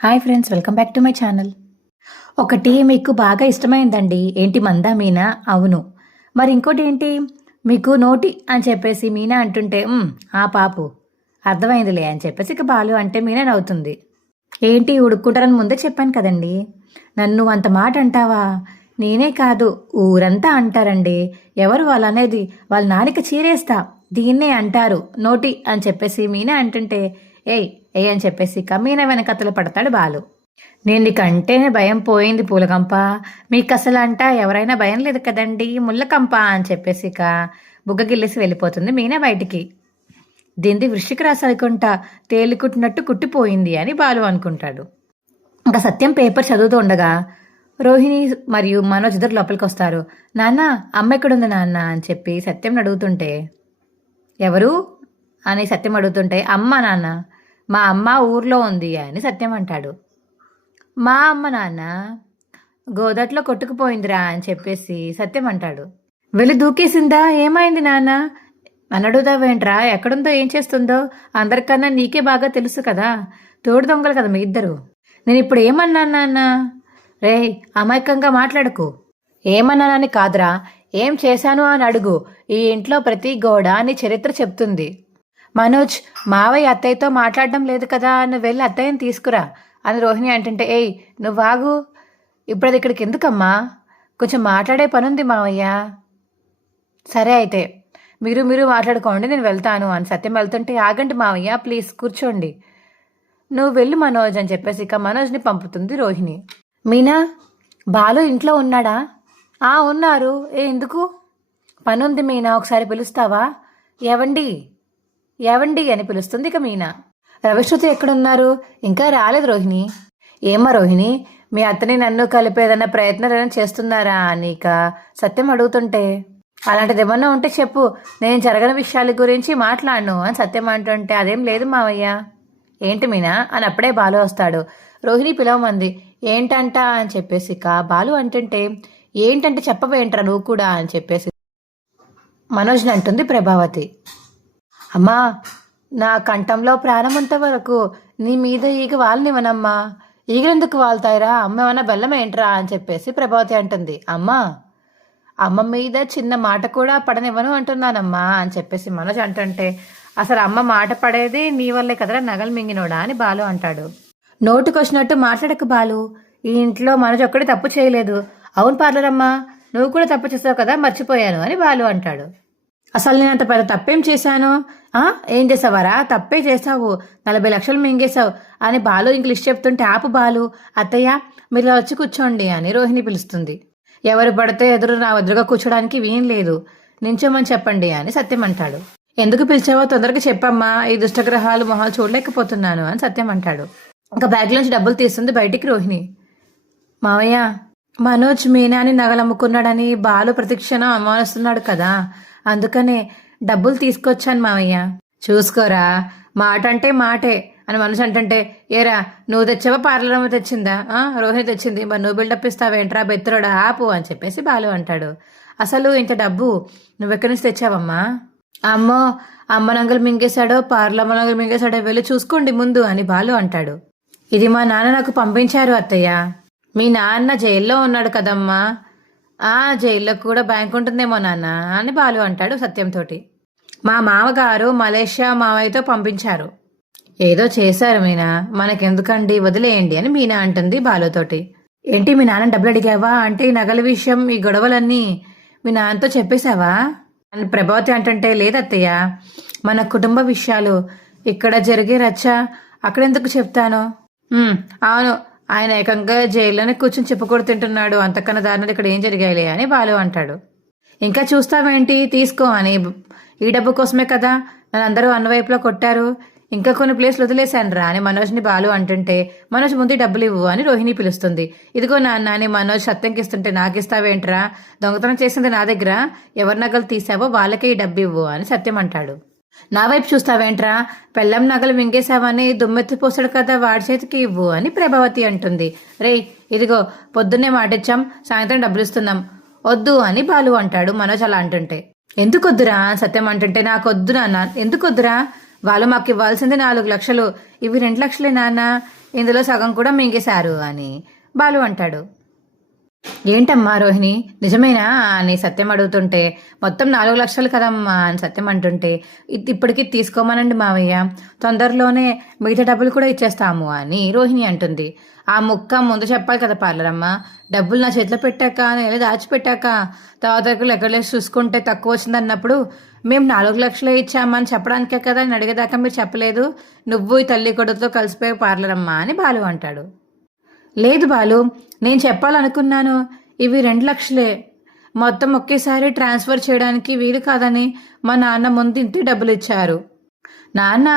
Hi friends, welcome back to my channel. ఒకటి మీకు బాగా ఇష్టమైందండి. ఏంటి మందా మీనా? అవును. మరి ఇంకోటి ఏంటి? మీకు నోటి అని చెప్పేసి మీనా అంటుంటే ఆ పాపు అర్థమైందిలే అని చెప్పేసి ఇక బాలు అంటే మీనా నవ్వుతుంది. ఏంటి ఉడుక్కుంటారని ముందే చెప్పాను కదండి. నన్ను అంత మాట అంటావా? నేనే కాదు, ఊరంతా అంటారండి. ఎవరు వాళ్ళు అనేది? వాళ్ళ నానికి చీరేస్తా, దీన్నే అంటారు నోటి అని చెప్పేసి మీనా అంటుంటే ఏయ్ ఏ అని చెప్పేసి మీనా వెనకతలు పడతాడు బాలు. నేను నీకంటేనే భయం పోయింది పూలకంప, మీకు అసలు అంట ఎవరైనా భయం లేదు కదండి ముళ్ళకంప అని చెప్పేసి బుగ్గగిల్లేసి వెళ్ళిపోతుంది మీనా బయటికి. దీంది వృశ్చిక రాశి అనుకుంటా, తేలికుట్టినట్టు కుట్టిపోయింది అని బాలు అనుకుంటాడు. ఇంకా సత్యం పేపర్ చదువుతూ ఉండగా రోహిణి మరియు మనోజ్ ఇద్దరు లోపలికి వస్తారు. నాన్న అమ్మ ఎక్కడుంది నాన్న అని చెప్పి సత్యం అడుగుతుంటే, ఎవరు అని సత్యం అడుగుతుంటే, అమ్మ నాన్న, మా అమ్మ ఊర్లో ఉంది అని సత్యం అంటాడు. మా అమ్మ నాన్న గోదట్లో కొట్టుకుపోయిందిరా అని చెప్పేసి సత్యం అంటాడు. వెళ్ళి దూకేసిందా? ఏమైంది నాన్న అని అడుగుతావేంట్రా? ఎక్కడుందో ఏం చేస్తుందో అందరికన్నా నీకే బాగా తెలుసు కదా, తోడు దొంగలు కదా మీ ఇద్దరు. నేను ఇప్పుడు ఏమన్నాను నాన్న? రే అమాయకంగా మాట్లాడకు. ఏమన్నానని కాదురా, ఏం చేశాను అని అడుగు. ఈ ఇంట్లో ప్రతి గోడ నీ చరిత్ర చెప్తుంది. మనోజ్, మావయ్య అత్తయ్యతో మాట్లాడడం లేదు కదా, నువ్వు వెళ్ళి అత్తయ్యని తీసుకురా అని రోహిణి అంటుంటే, ఏయ్ నువ్వు ఆగు, ఇప్పుడు అది ఇక్కడికి ఎందుకమ్మా, కొంచెం మాట్లాడే పనుంది మావయ్య. సరే అయితే మీరు మాట్లాడుకోండి, నేను వెళ్తాను అని సత్యం వెళ్తుంటే, ఆగండి మావయ్య ప్లీజ్ కూర్చోండి, నువ్వు వెళ్ళు మనోజ్ అని చెప్పేసి మనోజ్ని పంపుతుంది రోహిణి. మీనా, బాలు ఇంట్లో ఉన్నాడా? ఉన్నారు. ఎందుకు? పనుంది మీనా, ఒకసారి పిలుస్తావా? ఎవండి ఎవండి అని పిలుస్తుంది మీనా. రవిశ్రుతి ఎక్కడున్నారు? ఇంకా రాలేదు రోహిణి. ఏమ్మా రోహిణి, మీ అత్తని నన్ను కలిపేదన్న ప్రయత్నం చేస్తున్నారా అని సత్యం అడుగుతుంటే, అలాంటిది ఏమన్నా ఉంటే చెప్పు, నేను జరగని విషయాల గురించి మాట్లాడను అని సత్యం అంటుంటే, అదేం లేదు మావయ్య. ఏంటి మీనా అని అప్పుడే బాలు వస్తాడు. రోహిణి పిలవమంది. ఏంటంట అని చెప్పేసి బాలు అంటుంటే, ఏంటంటే చెప్పవేంట్రా నువ్వు కూడా అని చెప్పేసి మనోజ్ని అంటుంది ప్రభావతి. అమ్మా, నా కంఠంలో ప్రాణమంత వరకు నీ మీద ఈగ వాళ్ళనివనమ్మా. ఈగలెందుకు వాళ్తాయిరా? అమ్మ ఏమన్నా బెల్లం ఏంట్రా అని చెప్పేసి ప్రభావతి అంటుంది. అమ్మ మీద చిన్న మాట కూడా పడనివ్వను అంటున్నానమ్మా అని చెప్పేసి మనోజ్ అంటుంటే, అసలు అమ్మ మాట పడేది నీ వల్లే కదరా నగలు మింగినోడా అని బాలు అంటాడు. నోటుకొచ్చినట్టు మాట్లాడక బాలు, ఈ ఇంట్లో మనోజ్ ఒక్కడే తప్పు చేయలేదు. అవును పార్లరమ్మా, నువ్వు కూడా తప్పు చేసావు కదా, మర్చిపోయాను అని బాలు అంటాడు. అసలు నేను అంత పెద్ద తప్పేం చేశాను? ఏం చేసావారా? తప్పే చేసావు, 40 లక్షలు మింగేశావు అని బాలు ఇంగ్లీష్ చెప్తుంటే, ఆపు బాలు, అత్తయ్య మీరు వచ్చి కూర్చోండి అని రోహిణి పిలుస్తుంది. ఎవరు పడితే ఎదురుగా కూర్చోడానికి వీం లేదు, నించోమని చెప్పండి అని సత్యం అంటాడు. ఎందుకు పిలిచావో తొందరగా చెప్పమ్మా, ఈ దుష్టగ్రహాలు మొహాలు చూడలేకపోతున్నాను అని సత్యం అంటాడు. ఇంకా బ్యాగ్లోంచి డబ్బులు తీస్తుంది బయటికి రోహిణి. మావయ్య, మనోజ్ మీనాని నగలమ్ముకున్నాడని బాలు ప్రతిక్షణం అవమానిస్తున్నాడు కదా, అందుకనే డబ్బులు తీసుకొచ్చాను మావయ్య. చూసుకోరా, మాట అంటే మాటే అని మనసు అంటుంటే, ఏరా నువ్వు తెచ్చావా పార్లరమ్మ తెచ్చిందా? రోహిణి తెచ్చింది, మరి నువ్వు బిల్డప్ ఇస్తావేంట్రా బెత్తరోడా, ఆపు అని చెప్పేసి బాలు అంటాడు. అసలు ఇంత డబ్బు నువ్వెక్కడి నుంచి తెచ్చావమ్మా? అమ్మో, అమ్మ నంగలు మింగేశాడో పార్లమ్మ నంగలు మింగేశాడో వెళ్ళి చూసుకోండి ముందు అని బాలు అంటాడు. ఇది మా నాన్న నాకు పంపించారు అత్తయ్య. మీ నాన్న జైల్లో ఉన్నాడు కదమ్మా. జైల్లో కూడా బ్యాంక్ ఉంటుందేమో నాన్న అని బాలు అంటాడు సత్యంతో. మా మామగారు మలేషియా మావయ్యతో పంపించారు. ఏదో చేశారు మీనా, మనకెందుకండి వదిలేయండి అని మీనా అంటుంది బాలుతోటి. ఏంటి మీ నాన్న డబ్బులు అడిగావా అంటే, ఈ నగల విషయం ఈ గొడవలన్నీ మీ నాన్నతో చెప్పేశావా అని ప్రభావతి అంటుంటే, లేదత్తయ్య, మన కుటుంబ విషయాలు ఇక్కడ జరిగే రచ్చ అక్కడెందుకు చెప్తాను. అవును, ఆయన ఏకంగా జైల్లోనే కూర్చొని చెప్పుకూడ తింటున్నాడు, అంతకన్నా దారుణాలు ఇక్కడ ఏం జరిగాయిలే అని బాలు అంటాడు. ఇంకా చూస్తావేంటి, తీసుకో అని, ఈ డబ్బు కోసమే కదా నన్ను అందరూ అన్నవైపులో కొట్టారు, ఇంకా కొన్ని ప్లేస్లు వదిలేశాను రా అని మనోజ్ని బాలు అంటుంటే, మనోజ్ ముందు డబ్బులు ఇవ్వు అని రోహిణి పిలుస్తుంది. ఇదిగో నాన్న అని మనోజ్ సత్యంకి ఇస్తుంటే, నాకిస్తావేంట్రా, దొంగతనం చేసింది నా దగ్గర, ఎవరి నగలు తీసావో వాళ్ళకే ఈ డబ్బు ఇవ్వు అని సత్యం అంటాడు. నా వైపు చూస్తావేంట్రా, పెళ్ళం నగలు మింగేశావని దుమ్మెత్తిపోసాడు కదా, వాడి చేతికి ఇవ్వు అని ప్రభావతి అంటుంది. రే ఇదిగో పొద్దున్నే మాటిచ్చాం, సాయంత్రం డబ్బులు ఇస్తున్నాం, వద్దు అని బాలు అంటాడు. మనోజ్ అలా అంటుంటే, ఎందుకొద్దురా సత్యం అంటుంటే, నాకొద్దు నాన్న. ఎందుకొద్దురా, వాళ్ళు మాకు ఇవ్వాల్సింది 4 లక్షలు, ఇవి 2 లక్షలే నాన్న, ఇందులో సగం కూడా మింగేశారు అని బాలు అంటాడు. ఏంటమ్మా రోహిణి నిజమేనా అని సత్యం అడుగుతుంటే, మొత్తం 4 లక్షలు కదమ్మా అని సత్యం అంటుంటే, ఇప్పటికి తీసుకోమనండి మావయ్య, తొందరలోనే మిగతా డబ్బులు కూడా ఇచ్చేస్తాము అని రోహిణి అంటుంది. ఆ ముక్క ముందు చెప్పాలి కదా పార్లరమ్మ, డబ్బులు నా చేతిలో పెట్టాక నేను దాచిపెట్టాక తర్వాత లెక్కలేసి చూసుకుంటే తక్కువ వచ్చిందన్నప్పుడు మేము 4 లక్షలే ఇచ్చామని చెప్పడానికే కదా నేను అడిగేదాకా మీరు చెప్పలేదు, నువ్వు ఈ తల్లి కొడుకుతో కలిసిపోయే పార్లరమ్మ అని బాలు అంటాడు. లేదు బాలు, నేను చెప్పాలనుకున్నాను, ఇవి 2 లక్షలే, మొత్తం ఒకేసారి ట్రాన్స్ఫర్ చేయడానికి వీలు కాదని మా నాన్న ముందు ఇంటి డబ్బులు ఇచ్చారు. నాన్న,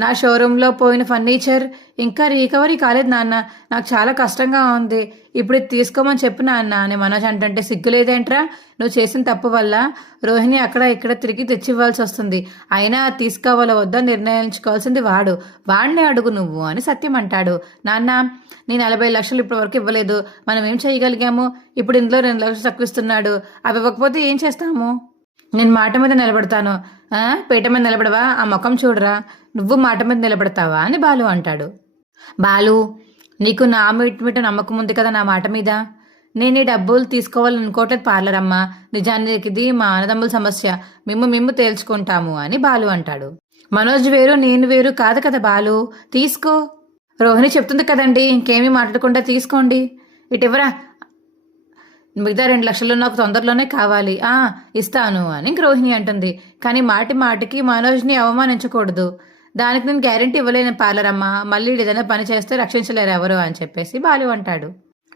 నా షోరూంలో పోయిన ఫర్నిచర్ ఇంకా రికవరీ కాలేదు నాన్న, నాకు చాలా కష్టంగా ఉంది, ఇప్పుడు ఇది తీసుకోమని చెప్పు నాన్న అని మనోజ్ అంటే, సిగ్గులేదేంట్రా, నువ్వు చేసిన తప్పు వల్ల రోహిణి అక్కడ ఇక్కడ తిరిగి తెచ్చివ్వాల్సి వస్తుంది, అయినా తీసుకోవాలో వద్దా నిర్ణయించుకోవాల్సింది వాడినే అడుగు నువ్వు అని సత్యం అంటాడు. నాన్న, నేను 40 లక్షలు ఇప్పటి వరకు ఇవ్వలేదు, మనం ఏం చేయగలిగాము, ఇప్పుడు ఇందులో 2 లక్షలు తక్కువిస్తున్నాడు, అవి ఇవ్వకపోతే ఏం చేస్తాము, నేను మాట మీద నిలబడతాను, పీట మీద నిలబడవా, ఆ ముఖం చూడరా, నువ్వు మాట మీద నిలబడతావా అని బాలు అంటాడు. బాలు, నీకు నా మీద నమ్మకం ఉంది కదా నా మాట మీద, నేను ఈ డబ్బులు తీసుకోవాలనుకోవట్లేదు పార్లరమ్మ, నిజానికి ఇది మా అన్నదమ్ముల సమస్య, మేము తేల్చుకుంటాము అని బాలు అంటాడు. మనోజ్ వేరు నేను వేరు కాదు కదా బాలు, తీసుకో, రోహిణి చెప్తుంది కదండి, ఇంకేమీ మాట్లాడకుండా తీసుకోండి, ఇటివరా, మిగతా 2 లక్షలు నాకు తొందరలోనే కావాలి, ఇస్తాను అని రోహిణి అంటుంది. కానీ మాటికి మనోజ్ని అవమానించకూడదు, దానికి నేను గ్యారెంటీ ఇవ్వలేను పార్లరమ్మ, మళ్ళీ ఏదైనా పని చేస్తే రక్షించలేరు ఎవరు అని చెప్పేసి బాలు అంటాడు.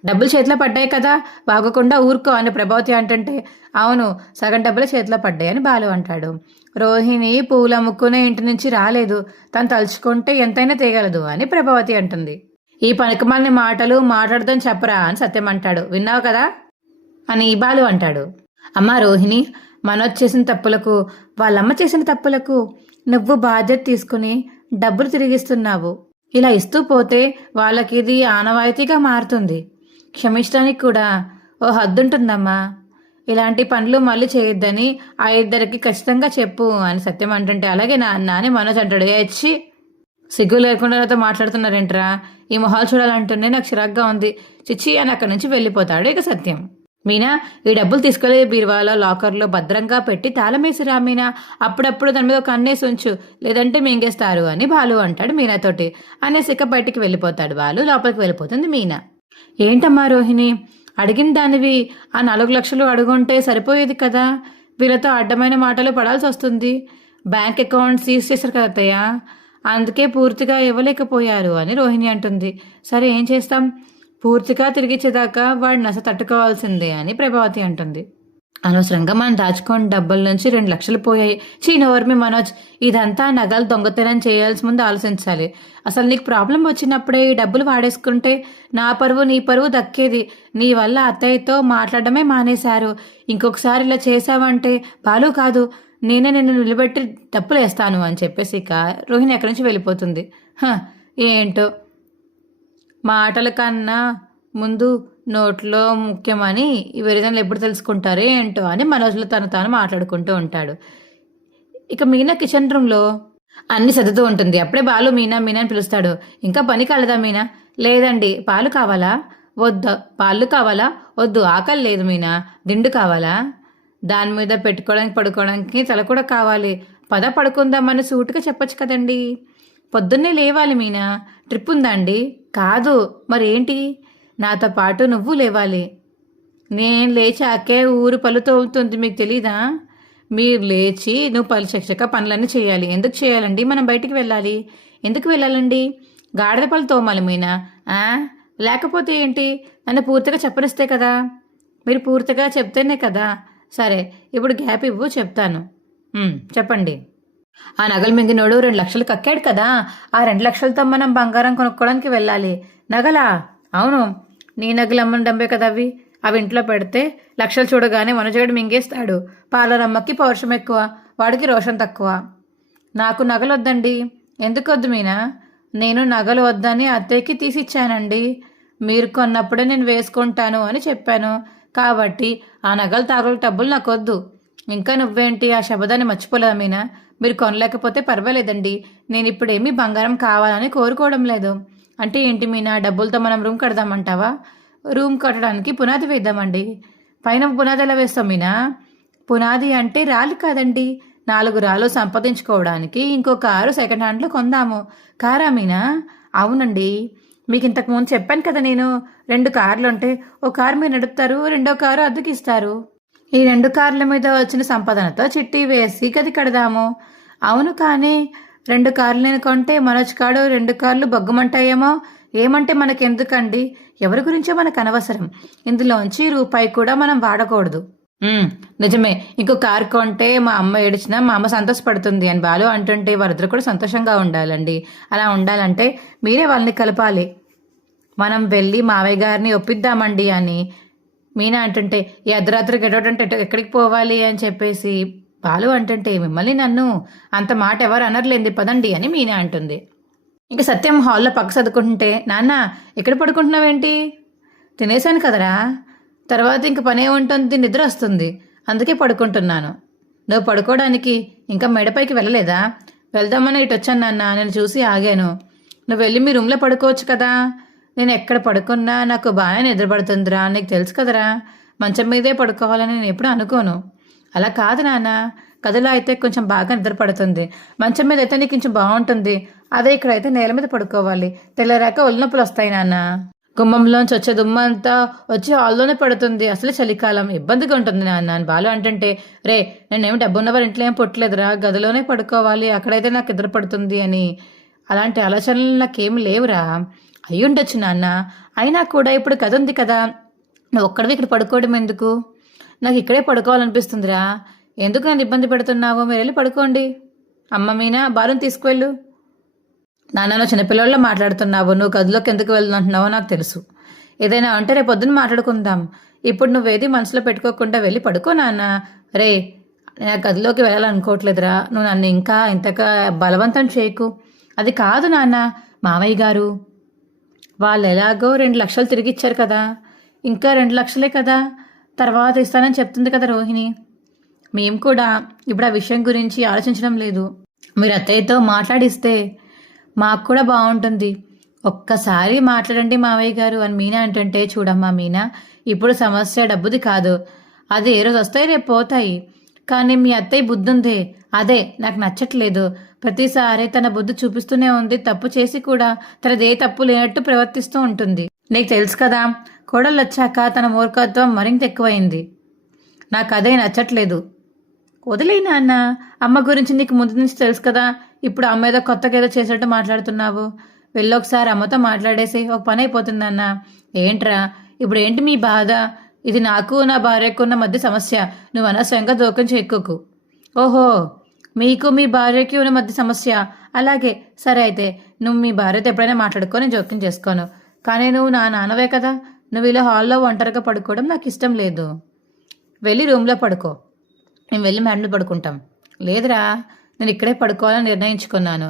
డబ్బులు చేతిలో పడ్డాయి కదా, బాగోకుండా ఊరుకో అని ప్రభావతి అంటుంటే, అవును సగం డబ్బులు చేతిలో పడ్డాయి అని బాలు అంటాడు. రోహిణి పూలు అమ్ముకునే ఇంటి నుంచి రాలేదు, తను తలుచుకుంటే ఎంతైనా తేగలదు అని ప్రభావతి అంటుంది. ఈ పనికిమాలిన మాటలు మాట్లాడదని చెప్పరా అని సత్యం అంటాడు. విన్నావు కదా అని బాలు అంటాడు. అమ్మా రోహిణి, మనోజ్ చేసిన తప్పులకు, వాళ్ళమ్మ చేసిన తప్పులకు నువ్వు బాధ్యత తీసుకుని డబ్బులు తిరిగిస్తున్నావు, ఇలా ఇస్తూ పోతే వాళ్ళకి ఇది ఆనవాయితీగా మారుతుంది, క్షమించడానికి కూడా ఓ హద్దుంటుందమ్మా, ఇలాంటి పనులు మళ్ళీ చేయొద్దని ఆ ఇద్దరికి ఖచ్చితంగా చెప్పు అని సత్యం అంటుంటే, అలాగే నాన్న అని మనోజ్ అంటాడు. ఏచ్చి, సిగ్గు లేకుండా నాతో మాట్లాడుతున్నారేంట్రా, ఈ మొహాలు చూడాలంటూనే నాకు చిరాగ్గా ఉంది, చిచ్చి అని అక్కడి నుంచి వెళ్ళిపోతాడు ఇక సత్యం. మీనా, ఈ డబ్బులు తీసుకెళ్లి బీరువాలో లాకర్లో భద్రంగా పెట్టి తాళమేసిరా మీనా, అప్పుడప్పుడు దాని మీద ఒక కన్నేసి ఉంచు, లేదంటే మింగేస్తారు అని బాలు అంటాడు మీనాతోటి. అనేసి ఇక బయటికి వెళ్ళిపోతాడు బాలు, లోపలికి వెళ్ళిపోతుంది మీనా. ఏంటమ్మా రోహిణి, అడిగిన దానివి ఆ 4 లక్షలు అడుగుంటే సరిపోయేది కదా, వీళ్ళతో అడ్డమైన మాటలు పడాల్సి వస్తుంది, బ్యాంక్ అకౌంట్ సీజ్ చేశారు కదా అత్తయ్య, అందుకే పూర్తిగా ఇవ్వలేకపోయారు అని రోహిణి అంటుంది. సరే ఏం చేస్తాం, పూర్తిగా తిరిగిచ్చేదాకా వాడి నస తట్టుకోవాల్సిందే అని ప్రభావతి అంటుంది. అనవసరంగా మనం దాచుకోని డబ్బుల నుంచి 2 లక్షలు పోయాయి. చీనవర్మి మనోజ్, ఇదంతా నగలు దొంగతనం చేయాల్సి ముందు ఆలోచించాలి, అసలు నీకు ప్రాబ్లం వచ్చినప్పుడే ఈ డబ్బులు వాడేసుకుంటే నా పరువు నీ పరువు దక్కేది, నీ వల్ల అత్తయ్యతో మాట్లాడమే మానేశారు, ఇంకొకసారి ఇలా చేసావంటే బాలు కాదు నేనే నిన్ను నిలబెట్టి డబ్బులు వేస్తాను అని చెప్పేసి ఇక రోహిణి ఎక్కడి నుంచి వెళ్ళిపోతుంది. ఏంటో, మాటల కన్నా ముందు నోట్లో ముఖ్యమని ఈ వెరిజన్లు ఎప్పుడు తెలుసుకుంటారే ఏంటో అని మనోజ్లో తాను మాట్లాడుకుంటూ ఉంటాడు. ఇక మీనా కిచెన్ రూమ్లో అన్ని సర్దుతూ ఉంటుంది. అప్పుడే బాలు మీనా అని పిలుస్తాడు. ఇంకా పని కాలేదా మీనా? లేదండి. పాలు కావాలా? వద్దు. పాలు కావాలా? వద్దు. ఆకలి లేదు మీనా. దిండు కావాలా? దాని మీద పెట్టుకోవడానికి పడుకోవడానికి తల కూడా కావాలి. పద పడుకుందామని సూటుగా చెప్పొచ్చు కదండి. పొద్దున్నే లేవాలి మీనా. ట్రిప్ ఉందా అండి? కాదు. మరేంటి? నాతో పాటు నువ్వు లేవాలి. నేను లేచాకే ఊరు పళ్ళు తోముతుంది, మీకు తెలీదా? మీరు లేచి నువ్వు పలు చకచక పనులన్నీ చేయాలి. ఎందుకు చేయాలండి? మనం బయటికి వెళ్ళాలి. ఎందుకు వెళ్ళాలండి? గాడిద పళ్ళు తోమాలి మీనా. లేకపోతే ఏంటి? నన్ను పూర్తిగా చెప్పనిస్తే కదా. మీరు పూర్తిగా చెప్తేనే కదా. సరే, ఇప్పుడు గ్యాప్ ఇవ్వు, చెప్తాను. చెప్పండి. ఆ నగలు మింగినోడు 2 లక్షలు కక్కాడు కదా. ఆ 2 లక్షలతో మనం బంగారం కొనుక్కోవడానికి వెళ్ళాలి. నగలా? అవును. నీ నగలు అమ్మని డబ్బే కదా అవి. అవి ఇంట్లో పెడితే లక్షలు చూడగానే మనజగడు మింగేస్తాడు. పాలరమ్మకి పౌరుషం ఎక్కువ, వాడికి రోషం తక్కువ. నాకు నగలు వద్దండి. ఎందుకు వద్దు మీనా? నేను నగలు వద్దని అత్తయ్యకి తీసిచ్చానండి. మీరు కొన్నప్పుడే నేను వేసుకుంటాను అని చెప్పాను. కాబట్టి ఆ నగలు తాగుల డబ్బులు నాకు వద్దు. ఇంకా నువ్వేంటి ఆ శబదాన్ని మర్చిపోలేదా మీనా? మీరు కొనలేకపోతే పర్వాలేదండి. నేను ఇప్పుడేమీ బంగారం కావాలని కోరుకోవడం లేదు. అంటే ఏంటి మీనా, డబ్బులతో మనం రూమ్ కడదామంటావా? రూమ్ కట్టడానికి పునాది వేద్దామండి. పైన పునాది ఎలా వేస్తాం మీనా? పునాది అంటే రాళ్ళు కాదండి, 4 రాళ్ళు సంపాదించుకోవడానికి ఇంకో కారు సెకండ్ హ్యాండ్లో కొందాము. కారా మీనా? అవునండి, మీకు ఇంతకు ముందు చెప్పాను కదా నేను. 2 కార్లు ఉంటే ఓ కారు మీరు నడుపుతారు, రెండో కారు అద్దెకిస్తారు. ఈ 2 కార్ల మీద వచ్చిన సంపాదనతో చిట్టి వేసి గది కడదాము. అవును, కానీ 2 కార్లు నేను కొంటే మనోజ్ కాడు 2 కార్లు బగ్గుమంటాయేమో. ఏమంటే మనకెందుకండి, ఎవరి గురించో మనకు అనవసరం. ఇందులోంచి రూపాయి కూడా మనం వాడకూడదు. నిజమే, ఇంకో కారు కొంటే మా అమ్మ ఏడిచినా మా అమ్మ సంతోషపడుతుంది అని బాలు అంటుంటే వారిద్దరు కూడా సంతోషంగా ఉండాలండి. అలా ఉండాలంటే మీరే వాళ్ళని కలపాలి. మనం వెళ్ళి మావయ్య గారిని ఒప్పిద్దామండి అని మీనా అంటుంటే, ఈ అర్ధరాత్రి గెటోటంటే ఎక్కడికి పోవాలి అని చెప్పేసి బాలు అంటుంటే, మిమ్మల్ని నన్ను అంత మాట ఎవరు అనర్లేంది పదండి అని మీనా అంటుంది. ఇంకా సత్యం హాల్లో పక్క చదువుకుంటుంటే, నాన్న ఎక్కడ పడుకుంటున్నావేంటి? తినేశాను కదరా, తర్వాత ఇంక పనే ఉంటుంది, నిద్ర వస్తుంది, అందుకే పడుకుంటున్నాను. నువ్వు పడుకోవడానికి ఇంకా మెడపైకి వెళ్ళలేదా? వెళ్దామని ఇటు వచ్చాను నాన్న, నేను చూసి ఆగాను. నువ్వు వెళ్ళి మీ రూమ్లో పడుకోవచ్చు కదా. నేను ఎక్కడ పడుకున్నా నాకు బాగా నిద్రపడుతుందిరా, నీకు తెలుసు కదరా. మంచం మీదే పడుకోవాలని నేను ఎప్పుడు అనుకోను. అలా కాదు నాన్న, గదిలో అయితే కొంచెం బాగా నిద్రపడుతుంది, మంచం మీద అయితే నీకు కొంచెం బాగుంటుంది. అదే ఇక్కడైతే నేల మీద పడుకోవాలి, తెల్లరాక ఒళ్ళనొప్పులు వస్తాయి నాన్న. గుమ్మంలోంచి వచ్చే దుమ్మంతా వచ్చి హాల్లోనే పడుతుంది, అసలు చలికాలం ఇబ్బందిగా ఉంటుంది నాన్న అని బాలు అంటుంటే, రే నేనేమి డబ్బు ఉన్నవారు ఇంట్లో ఏం పుట్టలేదురా, గదిలోనే పడుకోవాలి, అక్కడైతే నాకు నిద్ర పడుతుంది అని. అలాంటి ఆలోచనలు నాకేమి లేవురా. అయ్యుండొచ్చు నాన్న, అయినా కూడా ఇప్పుడు గది ఉంది కదా, నువ్వు ఒక్కడివి ఇక్కడ పడుకోవడం ఎందుకు? నాకు ఇక్కడే పడుకోవాలనిపిస్తుందిరా. ఎందుకు నన్ను ఇబ్బంది పెడుతున్నావు? మీరు వెళ్ళి పడుకోండి. అమ్మ మీనా, బాలుని తీసుకువెళ్ళు. నాన్న, నువ్వు చిన్నపిల్లల్లో మాట్లాడుతున్నావు, నువ్వు గదిలోకి ఎందుకు వెళ్తున్నావు నాకు తెలుసు. ఏదైనా అంటే రేపు పొద్దున్న మాట్లాడుకుందాం. ఇప్పుడు నువ్వేది మనసులో పెట్టుకోకుండా వెళ్ళి పడుకో నాన్న. రే, నేను గదిలోకి వెళ్ళాలనుకోవట్లేదురా, నువ్వు నన్ను ఇంకా ఇంతగా బలవంతం చేయకు. అది కాదు నాన్న, మావయ్య గారు వాళ్ళు ఎలాగో 2 లక్షలు తిరిగి ఇచ్చారు కదా, ఇంకా 2 లక్షలే కదా, తర్వాత ఇస్తానని చెప్తుంది కదా రోహిణి. మేము కూడా ఇప్పుడు ఆ విషయం గురించి ఆలోచించడం లేదు. మీరు అత్తయ్యతో మాట్లాడిస్తే మాకు కూడా బాగుంటుంది. ఒక్కసారి మాట్లాడండి మావయ్య గారు అని మీనా అంటుంటే, చూడమ్మా మీనా, ఇప్పుడు సమస్య డబ్బుది కాదు, అది ఏ రోజు వస్తాయి రేపు పోతాయి. కానీ మీ అత్తయ్య బుద్ధి ఉందే, అదే నాకు నచ్చట్లేదు. ప్రతిసారి తన బుద్ధి చూపిస్తూనే ఉంది, తప్పు చేసి కూడా తనదే తప్పు లేనట్టు ప్రవర్తిస్తూ ఉంటుంది. నీకు తెలుసు కదా, కోడలు వచ్చాక తన మూర్ఖత్వం మరింత ఎక్కువైంది. నాకు అదే నచ్చట్లేదు. వదిలేనా అన్న, అమ్మ గురించి నీకు ముందు నుంచి తెలుసు కదా, ఇప్పుడు అమ్మ ఏదో కొత్తగా ఏదో చేసినట్టు మాట్లాడుతున్నావు. వెళ్ళొకసారి అమ్మతో మాట్లాడేసి ఒక పని అయిపోతుంది అన్న. ఏంట్రా ఇప్పుడు, ఏంటి మీ బాధ? ఇది నాకు నా భార్యకు ఉన్న మధ్య సమస్య, నువ్వు అనవసరంగా జోక్యం చేసుకోకు. ఓహో, మీకు మీ భార్యకి ఉన్న మధ్య సమస్య, అలాగే సరే అయితే నువ్వు మీ భార్యతో ఎప్పుడైనా మాట్లాడుకో, నేను జోక్యం చేసుకోను. కానీ నువ్వు నా నాన్నవే కదా, నువ్వు ఇలా హాల్లో ఒంటరిగా పడుకోవడం నాకు ఇష్టం లేదు. వెళ్ళి రూమ్లో పడుకో, మేము వెళ్ళి మేడలో పడుకుంటాం. లేదురా, నేను ఇక్కడే పడుకోవాలని నిర్ణయించుకున్నాను.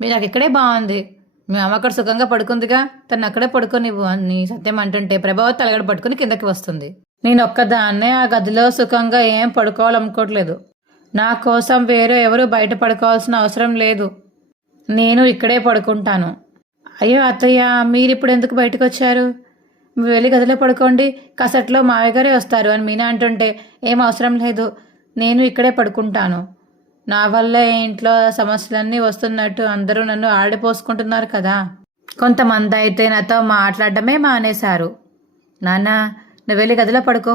మీరు నాకు ఇక్కడే బాగుంది, మీ అమ్మ అక్కడ సుఖంగా పడుకుందిగా, తను అక్కడే పడుకోనివ్వు అని సత్యం అంటుంటే, ప్రభావ తలగడ పట్టుకుని కిందకి వస్తుంది. నేను ఒక్కదాన్నే ఆ గదిలో సుఖంగా ఏం పడుకోవాలనుకోవట్లేదు. నా కోసం వేరే ఎవరు బయట పడుకోవాల్సిన అవసరం లేదు, నేను ఇక్కడే పడుకుంటాను. అయ్యో అత్తయ్య, మీరిప్పుడు ఎందుకు బయటకు వచ్చారు? మీరు వెళ్ళి గదిలో పడుకోండి, కాసేట్లో మావయ్య గారే వస్తారు అని మీనా అంటుంటే, ఏం అవసరం లేదు, నేను ఇక్కడే పడుకుంటాను. నా వల్లే ఇంట్లో సమస్యలన్నీ వస్తున్నట్టు అందరూ నన్ను ఆడిపోసుకుంటున్నారు కదా. కొంతమంది అయితే నాతో మాట్లాడటమే మానేశారు. నాన్న, నువ్వు వెళ్ళి గదిలో పడుకో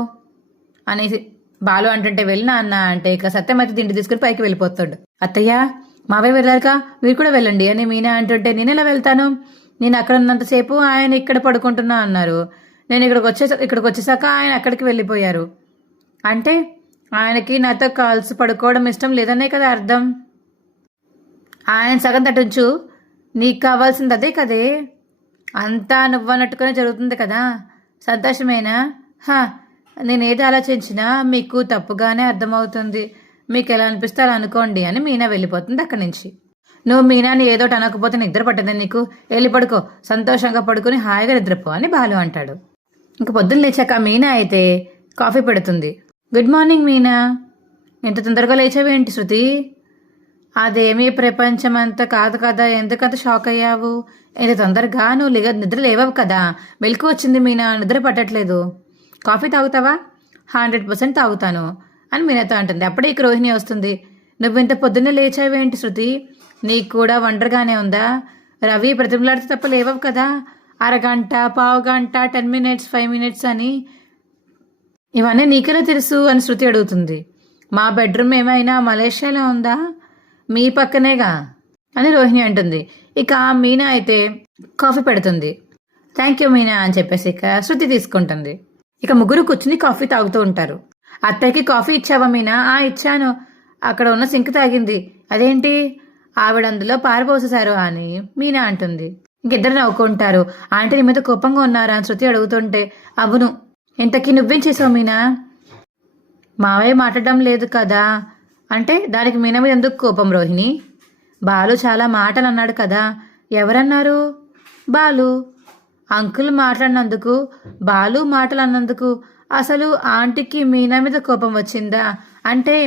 అనేసి బాలు అంటుంటే, వెళ్ళి నాన్న అంటే ఇక సత్యం అయితే దిండి తీసుకుని పైకి వెళ్ళిపోతాడు. అత్తయ్య, మావయ్య వెళ్ళారుగా, మీరు కూడా వెళ్ళండి అని మీనా అంటుంటే, నేను ఎలా వెళ్తాను? నేను అక్కడ ఉన్నంతసేపు ఆయన ఇక్కడ పడుకుంటున్నా అన్నారు. నేను ఇక్కడికి వచ్చేసాక ఆయన అక్కడికి వెళ్ళిపోయారు. అంటే ఆయనకి నాతో కలిసి పడుకోవడం ఇష్టం లేదనే కదా అర్థం. ఆయన సగం తటుంచు, నీకు కావాల్సింది అదే కదే, అంతా నువ్వన్నట్టుగానే జరుగుతుంది కదా, సంతోషమేనా? నేనేది ఆలోచించినా మీకు తప్పుగానే అర్థమవుతుంది, మీకు ఎలా అనిపిస్తే అలా అనుకోండి అని మీనా వెళ్ళిపోతుంది అక్కడి నుంచి. నువ్వు మీనాని ఏదోటి అనకపోతే నిద్ర పట్టదని నీకు, వెళ్ళి పడుకో, సంతోషంగా పడుకుని హాయిగా నిద్రపో అని బాలు అంటాడు. ఇంక పొద్దున్న లేచాక మీనా అయితే కాఫీ పెడుతుంది. గుడ్ మార్నింగ్ మీనా, ఎంత తొందరగా లేచావేంటి శృతి? అదేమీ ప్రపంచం అంత కాదు కదా, ఎందుకంత షాక్ అయ్యావు? ఇంత తొందరగా నువ్వు నిద్ర లేవవు కదా, మెలకు వచ్చింది మీనా, నిద్ర పట్టట్లేదు. కాఫీ తాగుతావా? 100% తాగుతాను అని మీనాతో అంటుంది. అప్పుడే ఇక రోహిణి వస్తుంది. నువ్వు ఇంత పొద్దున్నే లేచావేంటి శృతి? నీకు కూడా వండర్గానే ఉందా? రవి ప్రతిమలాడితే తప్ప లేవవు కదా, అరగంట, పావుగంట, 10 minutes, 5 minutes అని. ఇవన్నీ నీకెలా తెలుసు అని శృతి అడుగుతుంది. మా బెడ్రూమ్ ఏమైనా మలేషియాలో ఉందా? మీ పక్కనేగా అని రోహిణి అంటుంది. ఇక మీనా అయితే కాఫీ పెడుతుంది. థ్యాంక్ యూ మీనా అని చెప్పేసి ఇక శృతి తీసుకుంటుంది. ఇక ముగ్గురు కూర్చుని కాఫీ తాగుతూ ఉంటారు. అత్తయ్యకి కాఫీ ఇచ్చావా మీనా? ఇచ్చాను. అక్కడ ఉన్న సింక్ తాగింది. అదేంటి? ఆవిడ అందులో పారిపోసేశారు అని మీనా అంటుంది. ఇంకిద్దరు నవ్వుకుంటారు. ఆంటీ నీ మీద కోపంగా ఉన్నారా అని శృతి అడుగుతుంటే, అవును. ఇంతకీ నువ్వేం చేసావు మీనా? మావయ్య మాట్లాడడం లేదు కదా అంటే దానికి మీనా మీద ఎందుకు కోపం రోహిణి? బాలు చాలా మాటలు అన్నాడు కదా. ఎవరన్నారు? బాలు. అంకుల్ మాట్లాడినందుకు, బాలు మాటలు అన్నందుకు అసలు ఆంటీకి మీనా మీద కోపం వచ్చిందా? అంటే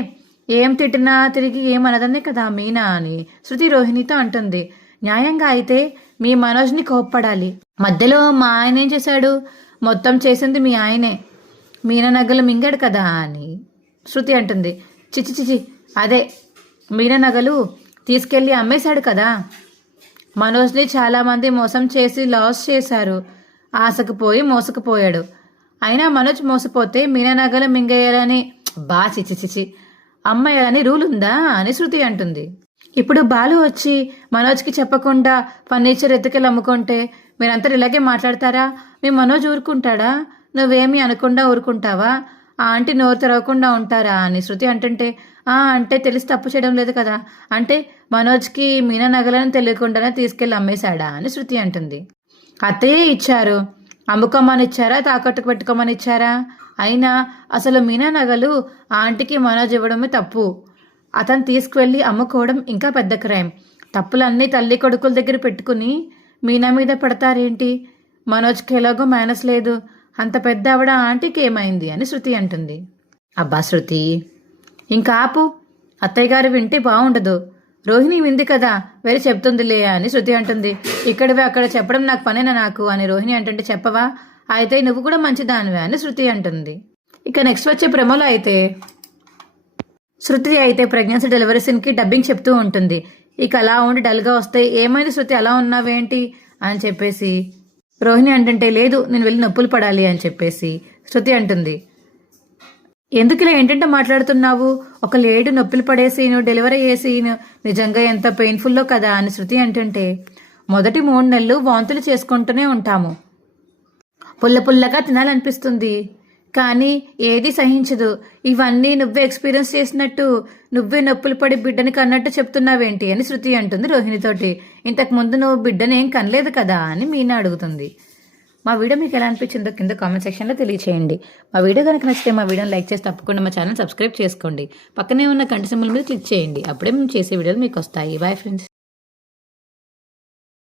ఏం తిట్టినా తిరిగి ఏమనదనే కదా మీనా అని శృతి రోహిణితో అంటుంది. న్యాయంగా అయితే మీ మనోజ్ని కోప్పడాలి. మధ్యలో మా ఆయన ఏం చేశాడు? మొత్తం చేసింది మీ ఆయనే. మీనా నగలు మింగాడు కదా అని శృతి అంటుంది. చిచి చిచి, అదే మీనా నగలు తీసుకెళ్ళి అమ్మేశాడు కదా. మనోజ్ని చాలామంది మోసం చేసి లాస్ చేశారు. ఆశకు పోయి మోసకపోయాడు. అయినా మనోజ్ మోసపోతే మీనా నగలు మింగేయాలని చిచి అమ్మేయాలని రూల్ ఉందా అని శృతి అంటుంది. ఇప్పుడు బాలు వచ్చి మనోజ్కి చెప్పకుండా ఫర్నిచర్ ఎత్తుకెళ్ళి అమ్ముకుంటే మీరంతా ఇలాగే మాట్లాడతారా? మీ మనోజ్ ఊరుకుంటాడా? నువ్వేమీ అనకుండా ఊరుకుంటావా? ఆంటీ నోరు తెరవకుండా ఉంటారా అని శృతి అంటుంటే, అంటే తెలిసి తప్పు చేయడం లేదు కదా, అంటే మనోజ్కి మీనా నగలను తెలియకుండానే తీసుకెళ్ళి అమ్మేశాడా అని శృతి అంటుంది. అత్తయ్యే ఇచ్చారు. అమ్ముకోమని ఇచ్చారా, తాకట్టుకు పెట్టుకోమని ఇచ్చారా? అయినా అసలు మీనా నగలు ఆంటీకి మనోజ్ ఇవ్వడమే తప్పు. అతను తీసుకువెళ్ళి అమ్ముకోవడం ఇంకా పెద్ద క్రైమ్. తప్పులన్నీ తల్లి కొడుకుల దగ్గర పెట్టుకుని మీనా మీద పడతారేంటి? మనోజ్కి ఎలాగో మేనస్ లేదు. అంత పెద్ద ఆవిడ ఆంటీకి ఏమైంది అని శృతి అంటుంది. అబ్బా శృతి, ఇంకా ఆపు. అత్తయ్య గారు వింటే బాగుండదు. రోహిణి వింది కదా, వేరే చెప్తుందిలే అని శృతి అంటుంది. ఇక్కడివి అక్కడ చెప్పడం నాకు పనేనా నాకు అని రోహిణి అంటుంటే, చెప్పవా? అయితే నువ్వు కూడా మంచిదానివే అని శృతి అంటుంది. ఇక నెక్స్ట్ వచ్చే ప్రెమలో అయితే శృతి అయితే ప్రెగ్నెన్సీ డెలివరీ సీన్కి డబ్బింగ్ చెప్తూ ఉంటుంది. ఇక అలా ఉండి డల్గా వస్తే, ఏమైంది శృతి అలా ఉన్నావేంటి అని చెప్పేసి రోహిణి అంటుంటే, లేదు నేను వెళ్ళి నొప్పులు పడాలి అని చెప్పేసి శృతి అంటుంది. ఎందుకు ఇలా ఏంటంటే మాట్లాడుతున్నావు? ఒక లేడు నొప్పులు పడే సీను, డెలివరీ అయ్యే సీను నిజంగా ఎంత పెయిన్ఫుల్లో కదా అని శృతి అంటుంటే, మొదటి 3 నెలలు వాంతులు చేసుకుంటూనే ఉంటాము. పుల్లగా తినాలనిపిస్తుంది, కానీ ఏది సహించదు. ఇవన్నీ నువ్వే ఎక్స్పీరియన్స్ చేసినట్టు, నువ్వే నొప్పులు పడి బిడ్డని కన్నట్టు చెప్తున్నావేంటి అని శృతి అంటుంది రోహిణితోటి. ఇంతకు ముందు నువ్వు బిడ్డని ఏం కనలేదు కదా అని మీనా అడుగుతుంది. మా వీడియో మీకు ఎలా అనిపించిందో కింద కామెంట్ సెక్షన్లో తెలియచేయండి. మా వీడియో కనుక నచ్చితే మా వీడియోని లైక్ చేసి తప్పకుండా మా ఛానల్ సబ్స్క్రైబ్ చేసుకోండి. పక్కనే ఉన్న గంట సింబల్ మీద క్లిక్ చేయండి. అప్పుడే మేము చేసే వీడియోలు మీకు వస్తాయి. Bye friends.